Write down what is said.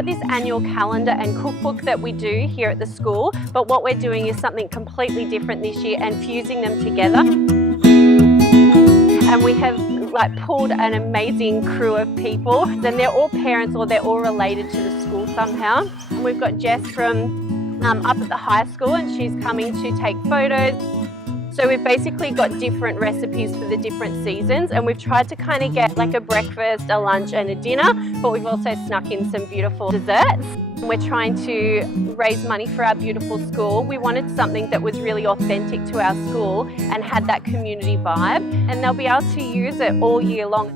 got this annual calendar and cookbook that we do here at the school, but what we're doing is something completely different this year and fusing them together. And we have pulled an amazing crew of people, and they're all parents or they're all related to the school somehow. And we've got Jess from up at the high school, and she's coming to take photos. So we've basically got different recipes for the different seasons, and we've tried to kind of get like a breakfast, a lunch and a dinner, but we've also snuck in some beautiful desserts. We're trying to raise money for our beautiful school. We wanted something that was really authentic to our school and had that community vibe, and they'll be able to use it all year long.